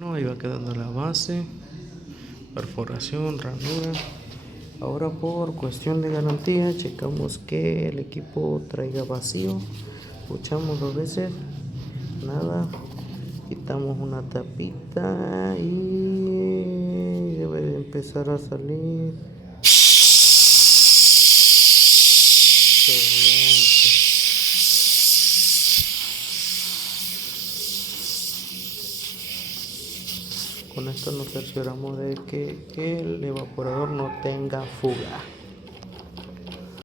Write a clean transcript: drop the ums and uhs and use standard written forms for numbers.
No, ahí va quedando la base, perforación, ranura. Ahora por cuestión de garantía checamos que el equipo traiga vacío, puchamos 2 veces, nada, quitamos una tapita y debe de empezar a salir. Excelente. Con esto nos cercioramos de que el evaporador no tenga fuga.